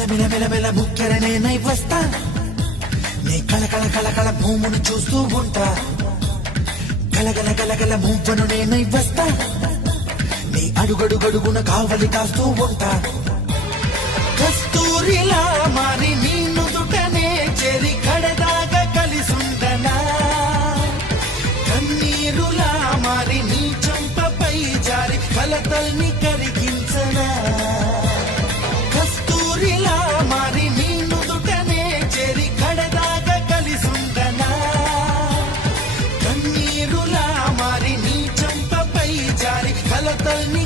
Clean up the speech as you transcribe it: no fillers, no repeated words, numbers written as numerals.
మెల ముక్కెరనే నై వస్తా నీ కళ భూమును చూస్తూ ఉంటా గలగల మువ్వను నేనై వస్తా నీ అడుగడుగడుగున కావలి కాస్తూ ఉంటా కస్తూరిలా మారి నీ నుదుటనే చెరి కడదాగా కలిసుండనా కన్నీరులా మారి నీ చంపపై జారి కలతల్ని కరిగించనా కస్తూరిలా మారి నీ నుదుటనే చెరి కడదాగా కలిసుండనా కన్నీరులా మారి నీ చంపపై జారి కలతల్ని